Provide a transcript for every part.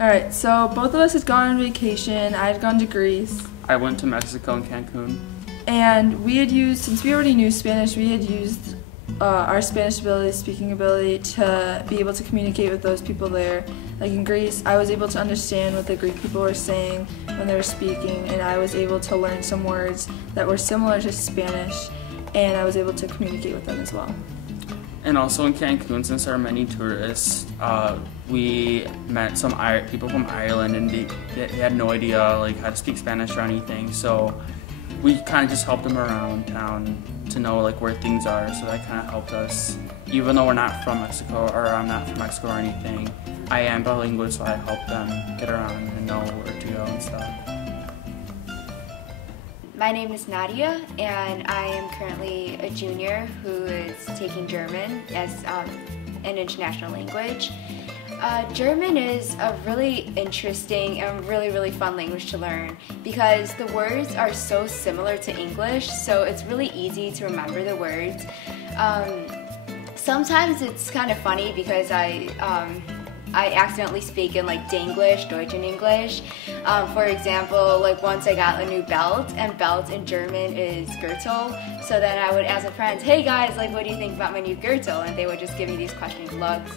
Alright, so both of us had gone on vacation. I had gone to Greece. I went to Mexico and Cancun. And we had used, since we already knew Spanish, we had used our Spanish ability, speaking ability, to be able to communicate with those people there. Like in Greece, I was able to understand what the Greek people were saying when they were speaking, and I was able to learn some words that were similar to Spanish, and I was able to communicate with them as well. And also in Cancun, since there are many tourists, we met some people from Ireland, and they had no idea like how to speak Spanish or anything. So we kind of just helped them around town to know like where things are. So that kind of helped us, even though we're not from Mexico, or I'm not from Mexico or anything. I am bilingual, so I help them get around and know where to go and stuff. My name is Nadia, and I am currently a junior who is taking German as an international language. German is a really interesting and really fun language to learn because the words are so similar to English, so it's really easy to remember the words. Sometimes it's kind of funny because I accidentally speak in like Danglish, Deutsch and English. For example, like once I got a new belt, and belt in German is Gürtel. So then I would ask my friends, hey guys, like what do you think about my new Gürtel? And they would just give me these questioning looks.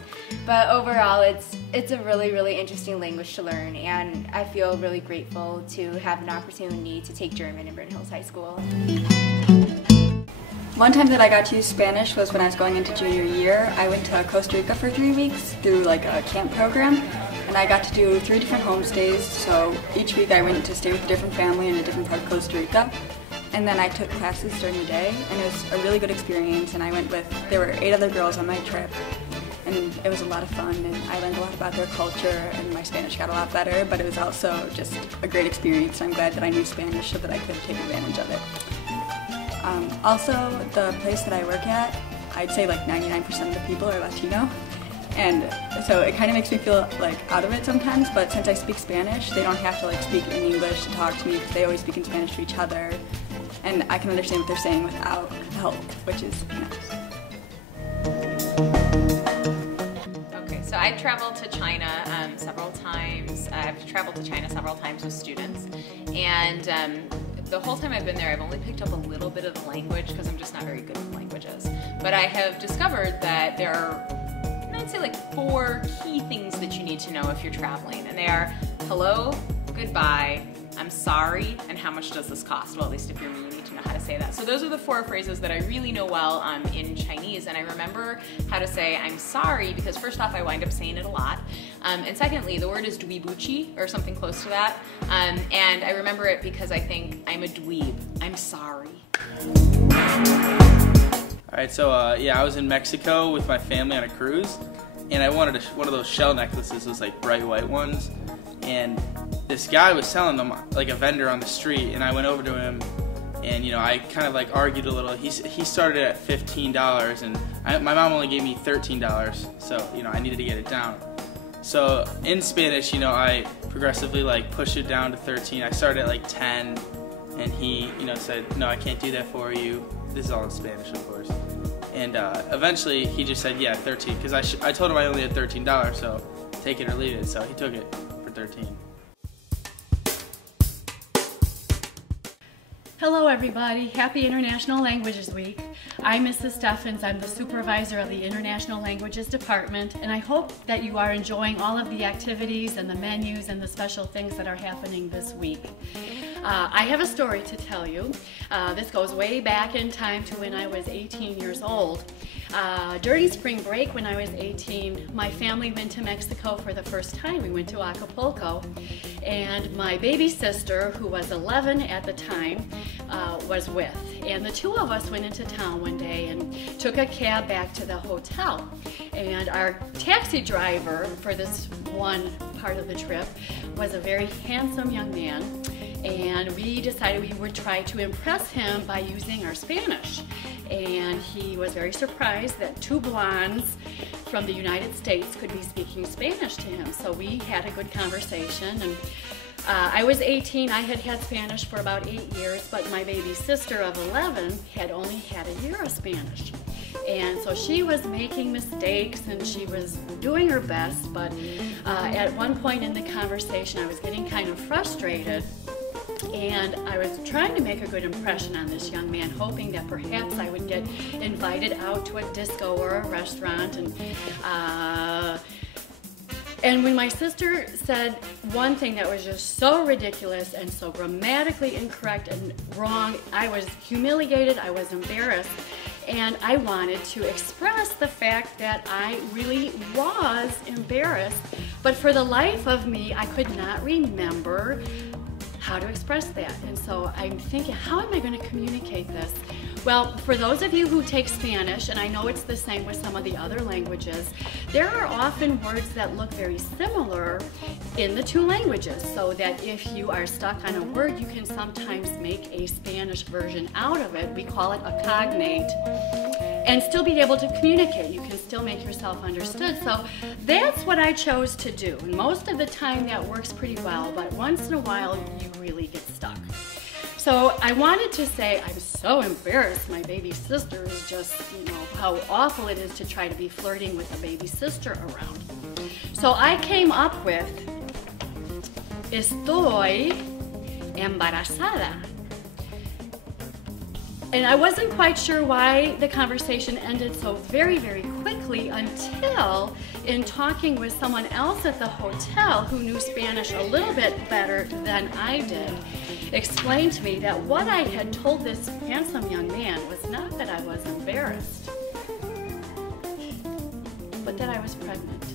But overall, it's a really interesting language to learn, and I feel really grateful to have an opportunity to take German in Britton Hills High School. One time that I got to use Spanish was when I was going into junior year. I went to Costa Rica for 3 weeks through like a camp program, and I got to do 3 different homestays. So each week I went to stay with a different family in a different part of Costa Rica, and then I took classes during the day, and it was a really good experience. And I went with, there were 8 other girls on my trip, and it was a lot of fun, and I learned a lot about their culture, and my Spanish got a lot better, but it was also just a great experience. I'm glad that I knew Spanish so that I could take advantage of it. Also, the place that I work at, I'd say like 99% of the people are Latino, and so it kind of makes me feel like out of it sometimes, but since I speak Spanish, they don't have to like speak in English to talk to me because they always speak in Spanish to each other, and I can understand what they're saying without help, which is nice. Okay, so I've traveled to China several times. I've traveled to China several times with students, and the whole time I've been there, I've only picked up a little bit of the language because I'm just not very good with languages. But I have discovered that there are, I'd say like 4 key things that you need to know if you're traveling. And they are hello, goodbye, I'm sorry, and how much does this cost? Well, at least if you're me, you need to know how to say that. So those are the 4 phrases that I really know well in Chinese, and I remember how to say I'm sorry because first off, I wind up saying it a lot. And secondly, the word is dweebuchi, or something close to that. And I remember it because I think I'm a dweeb. I'm sorry. Alright, so yeah, I was in Mexico with my family on a cruise, and I wanted one of those shell necklaces, those like bright white ones, and this guy was selling them, like a vendor on the street, and I went over to him, and you know, I kind of like argued a little. He started at $15, and my mom only gave me $13, so you know, I needed to get it down. So in Spanish, you know, I progressively like pushed it down to 13. I started at like 10, and he, you know, said, no, I can't do that for you. This is all in Spanish, of course. And eventually he just said, yeah, 13, because I told him I only had $13, so take it or leave it. So he took it for 13. Hello everybody, happy International Languages Week. I'm Mrs. Steffens, I'm the supervisor of the International Languages Department, and I hope that you are enjoying all of the activities and the menus and the special things that are happening this week. I have a story to tell you. This goes way back in time to when I was 18 years old. During spring break when I was 18, my family went to Mexico for the first time. We went to Acapulco, and my baby sister, who was 11 at the time, was with. And the 2 of us went into town one day and took a cab back to the hotel. And our taxi driver for this one part of the trip was a very handsome young man, and we decided we would try to impress him by using our Spanish. And he was very surprised that 2 blondes from the United States could be speaking Spanish to him. So we had a good conversation, and I was 18, I had had Spanish for about 8 years, but my baby sister of 11 had only had a year of Spanish. And so she was making mistakes and she was doing her best, but at one point in the conversation I was getting kind of frustrated, and I was trying to make a good impression on this young man, hoping that perhaps I would get invited out to a disco or a restaurant. And when my sister said one thing that was just so ridiculous and so grammatically incorrect and wrong, I was humiliated, I was embarrassed, and I wanted to express the fact that I really was embarrassed. But for the life of me, I could not remember how to express that. And so I'm thinking, how am I going to communicate this? Well, for those of you who take Spanish, and I know it's the same with some of the other languages, there are often words that look very similar in the two languages, so that if you are stuck on a word, you can sometimes make a Spanish version out of it. We call it a cognate, and still be able to communicate. You can still make yourself understood. So that's what I chose to do. And most of the time that works pretty well, but once in a while you really get stuck. So I wanted to say, I'm so embarrassed. My baby sister is just, how awful it is to try to be flirting with a baby sister around. So I came up with, estoy embarazada. And I wasn't quite sure why the conversation ended so very, very quickly until, in talking with someone else at the hotel who knew Spanish a little bit better than I did, explained to me that what I had told this handsome young man was not that I was embarrassed, but that I was pregnant.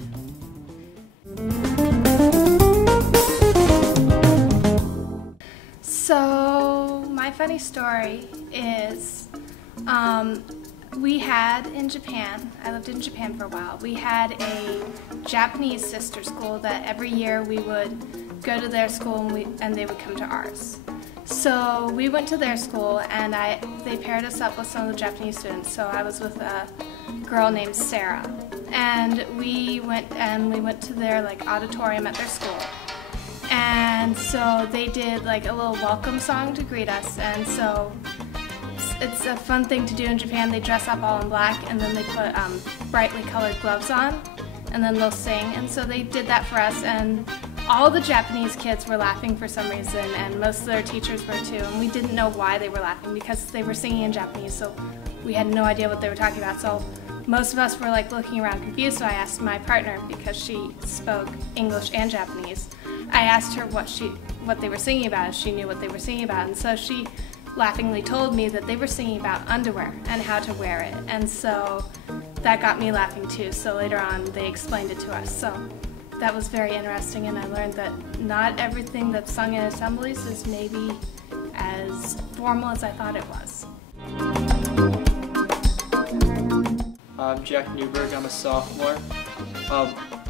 So my funny story is we had in Japan, I lived in Japan for a while, we had a Japanese sister school that every year we would go to their school and they would come to ours. So we went to their school and they paired us up with some of the Japanese students. So I was with a girl named Sarah, and we went to their auditorium at their school. And so they did a little welcome song to greet us, and so it's a fun thing to do in Japan. They dress up all in black and then they put brightly colored gloves on, and then they'll sing. And so they did that for us, and all the Japanese kids were laughing for some reason, and most of their teachers were too, and we didn't know why they were laughing because they were singing in Japanese, so we had no idea what they were talking about. So most of us were looking around confused, so I asked my partner, because she spoke English and Japanese, I asked her what they were singing about, if she knew what they were singing about, and so she laughingly told me that they were singing about underwear and how to wear it, and so that got me laughing too. So later on they explained it to us, so that was very interesting, and I learned that not everything that's sung in assemblies is maybe as formal as I thought it was. I'm Jack Newberg, I'm a sophomore.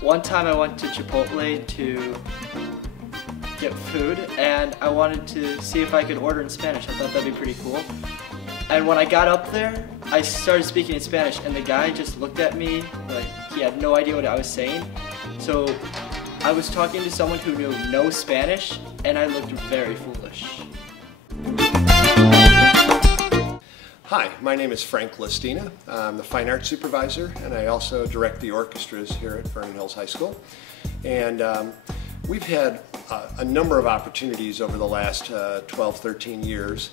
One time I went to Chipotle to get food, and I wanted to see if I could order in Spanish. I thought that'd be pretty cool. And when I got up there, I started speaking in Spanish, and the guy just looked at me like he had no idea what I was saying. So I was talking to someone who knew no Spanish, and I looked very foolish. Hi, my name is Frank Listina. I'm the Fine Arts Supervisor, and I also direct the orchestras here at Vernon Hills High School. And we've had a number of opportunities over the last 12, 13 years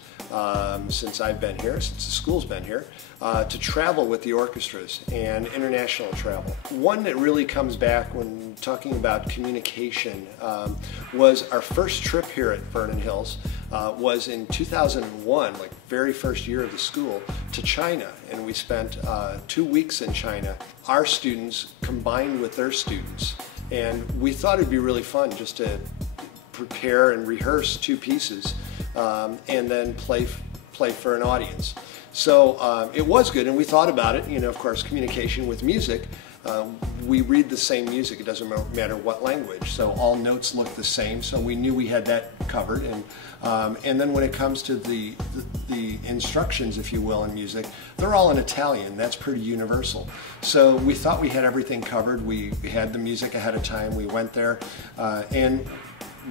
since I've been here, since the school's been here, to travel with the orchestras and international travel. One that really comes back when talking about communication was our first trip here at Vernon Hills was in 2001, very first year of the school, to China, and we spent 2 weeks in China, our students combined with their students, and we thought it'd be really fun just to prepare and rehearse 2 pieces and then play for an audience. So it was good, and we thought about it, of course, communication with music. We read the same music, it doesn't matter what language, so all notes look the same, so we knew we had that covered. And then when it comes to the instructions, if you will, in music, they're all in Italian. That's pretty universal. So we thought we had everything covered. We had the music ahead of time. We went there, and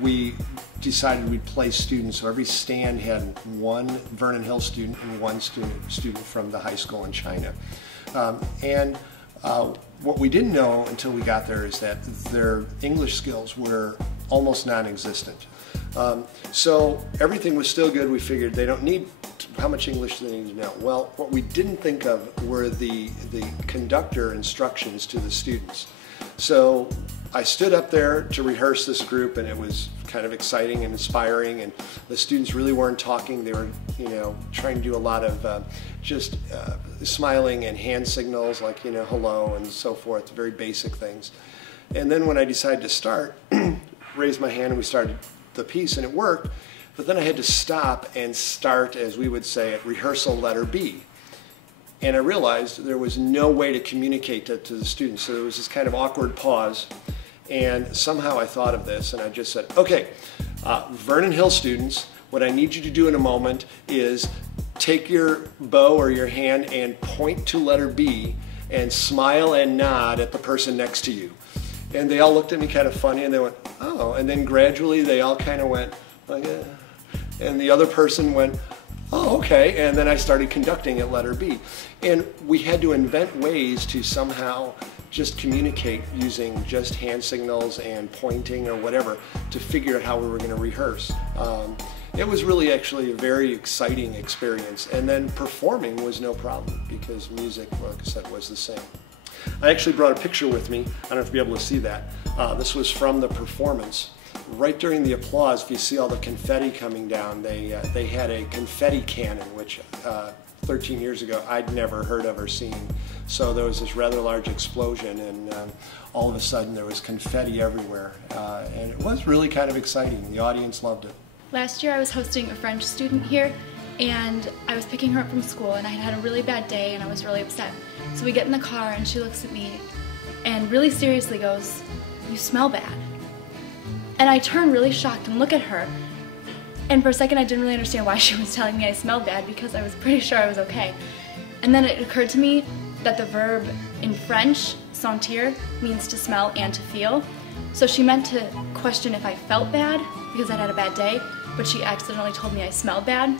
we decided we'd place students, so every stand had one Vernon Hills student and one student from the high school in China. And what we didn't know until we got there is that their English skills were almost non-existent. So everything was still good. We figured they don't need, how much English do they need to know? Well, what we didn't think of were the conductor instructions to the students. So I stood up there to rehearse this group, and it was kind of exciting and inspiring, and the students really weren't talking. They were, trying to do a lot of just smiling and hand signals like, hello and so forth, very basic things. And then when I decided to start, raised my hand and we started the piece, and it worked, but then I had to stop and start, as we would say, at rehearsal letter B. And I realized there was no way to communicate that to the students, so there was this kind of awkward pause. And somehow I thought of this, and I just said, okay, Vernon Hills students, what I need you to do in a moment is take your bow or your hand and point to letter B and smile and nod at the person next to you. And they all looked at me kind of funny, and they went, oh, and then gradually they all kind of went, like, and the other person went, oh, okay, and then I started conducting at letter B. And we had to invent ways to somehow just communicate using just hand signals and pointing or whatever to figure out how we were going to rehearse. It was really actually a very exciting experience, and then performing was no problem because music, like I said, was the same. I actually brought a picture with me. I don't know if you'll be able to see that. This was from the performance. Right during the applause, if you see all the confetti coming down, they had a confetti cannon, which 13 years ago I'd never heard of or seen. So there was this rather large explosion, and all of a sudden there was confetti everywhere. And it was really kind of exciting. The audience loved it. Last year I was hosting a French student here, and I was picking her up from school, and I had had a really bad day and I was really upset. So we get in the car and she looks at me and really seriously goes, "You smell bad." And I turn really shocked and look at her, and for a second I didn't really understand why she was telling me I smelled bad, because I was pretty sure I was okay. And then it occurred to me that the verb in French, sentir, means to smell and to feel. So she meant to question if I felt bad because I'd had a bad day, but she accidentally told me I smelled bad.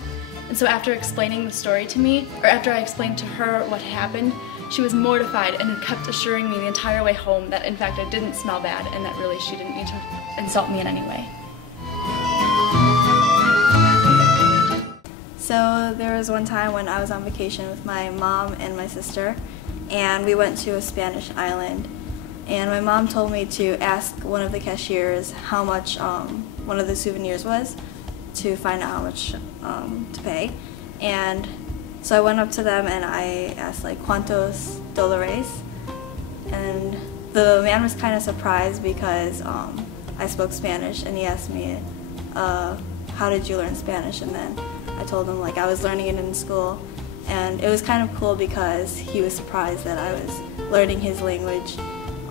And so after explaining the story to me, or after I explained to her what had happened, she was mortified and kept assuring me the entire way home that in fact I didn't smell bad and that really she didn't mean to insult me in any way. So there was one time when I was on vacation with my mom and my sister, and we went to a Spanish island, and my mom told me to ask one of the cashiers how much one of the souvenirs was to find out how much to pay. And so I went up to them and I asked, like, ¿cuántos dólares? And the man was kind of surprised because I spoke Spanish, and he asked me, how did you learn Spanish? And then I told him, like, I was learning it in school. And it was kind of cool because he was surprised that I was learning his language,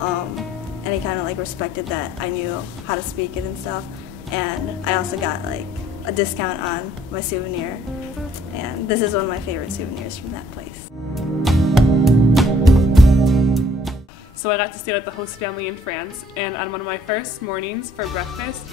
and he kind of, like, respected that I knew how to speak it and stuff. And I also got, like, a discount on my souvenir, and this is one of my favorite souvenirs from that place. So I got to stay with the host family in France, and on one of my first mornings for breakfast,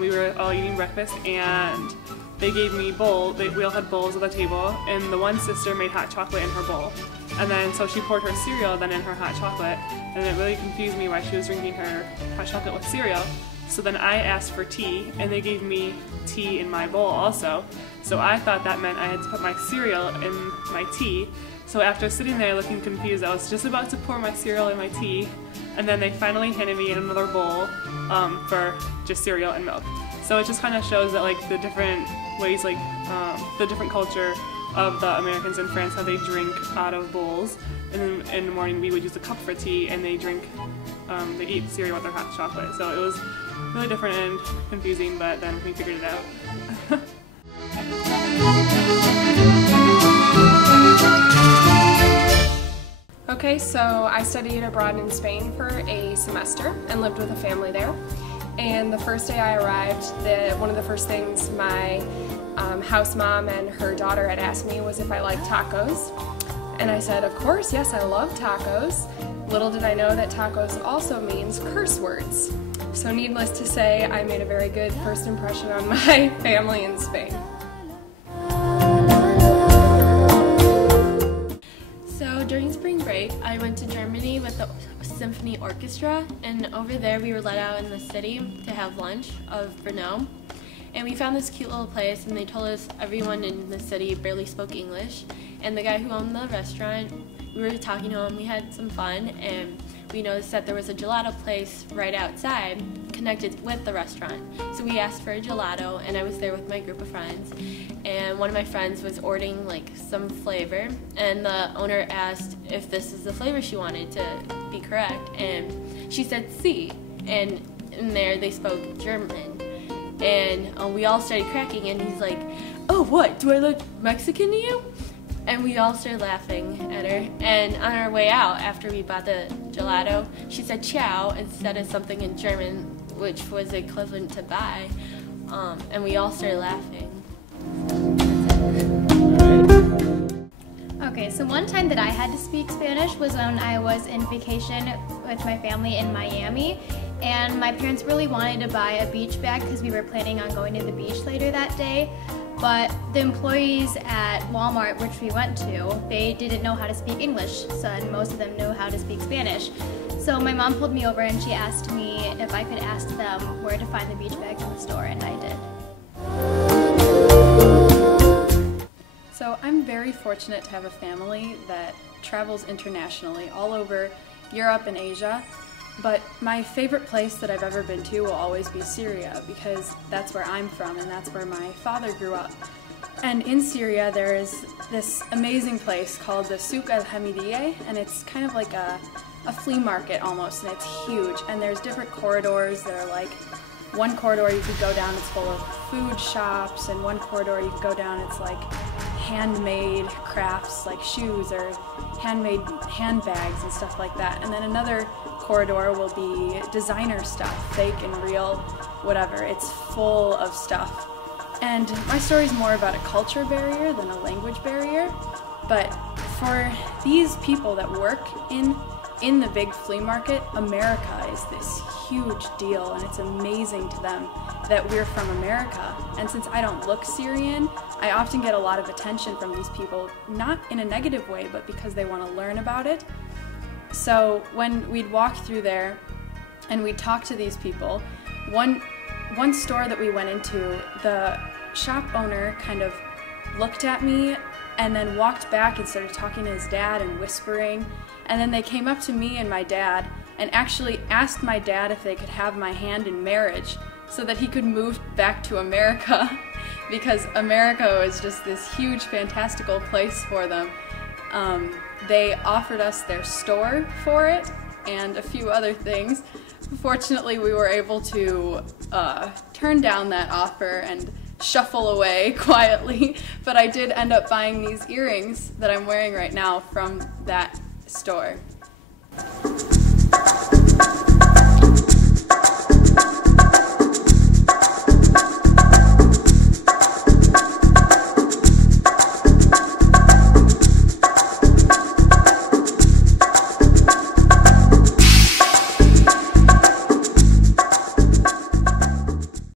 we were all eating breakfast, and they gave me bowls. We all had bowls at the table, and the one sister made hot chocolate in her bowl. And then so she poured her cereal then in her hot chocolate, and it really confused me why she was drinking her hot chocolate with cereal. So then I asked for tea, and they gave me tea in my bowl also. So I thought that meant I had to put my cereal in my tea. So after sitting there looking confused, I was just about to pour my cereal in my tea, and then they finally handed me another bowl for just cereal and milk. So it just kind of shows that, like, the different ways, like the different culture of the Americans in France, how they drink out of bowls. And then in the morning we would use a cup for tea, and they eat cereal with their hot chocolate. So it was really different and confusing, but then we figured it out. Okay, so I studied abroad in Spain for a semester and lived with a family there. And the first day I arrived, one of the first things my house mom and her daughter had asked me was if I liked tacos. And I said, of course, yes, I love tacos. Little did I know that tacos also means curse words. So needless to say, I made a very good first impression on my family in Spain. So During spring break, I went to Germany with the symphony orchestra, and over there we were let out in the city to have lunch of Brno. And we found this cute little place, and they told us everyone in the city barely spoke English. And the guy who owned the restaurant, we were talking to him, we had some fun, and we noticed that there was a gelato place right outside connected with the restaurant. So we asked for a gelato, and I was there with my group of friends. And one of my friends was ordering like some flavor, and the owner asked if this is the flavor she wanted to be correct, and she said "sí," and in there they spoke German. And we all started cracking, and he's like, "Oh, what? Do I look Mexican to you?" And we all started laughing at her. And on our way out, after we bought the gelato, she said "ciao" instead of something in German, which was equivalent to bye. And we all started laughing. Okay, so one time that I had to speak Spanish was when I was in vacation with my family in Miami, and my parents really wanted to buy a beach bag because we were planning on going to the beach later that day. But the employees at Walmart, which we went to, they didn't know how to speak English, so and most of them knew how to speak Spanish. So my mom pulled me over and she asked me if I could ask them where to find the beach bags in the store, and I did. So I'm very fortunate to have a family that travels internationally all over Europe and Asia. But my favorite place that I've ever been to will always be Syria, because that's where I'm from and that's where my father grew up. And in Syria there is this amazing place called the Souk al-Hamidiyeh, and it's kind of like a flea market almost, and it's huge. And there's different corridors that are like, one corridor you could go down, it's full of food shops, and one corridor you could go down, it's like handmade crafts like shoes or handmade handbags and stuff like that. And then another corridor will be designer stuff, fake and real, whatever. It's full of stuff. And my story is more about a culture barrier than a language barrier. But for these people that work in the big flea market, America is this huge deal, and it's amazing to them that we're from America. And since I don't look Syrian, I often get a lot of attention from these people, not in a negative way, but because they want to learn about it. So when we'd walk through there and we'd talk to these people, one store that we went into, the shop owner kind of looked at me and then walked back and started talking to his dad and whispering. And then they came up to me and my dad and actually asked my dad if they could have my hand in marriage so that he could move back to America, because America was just this huge, fantastical place for them. They offered us their store for it and a few other things. Fortunately, we were able to turn down that offer and shuffle away quietly, but I did end up buying these earrings that I'm wearing right now from that store.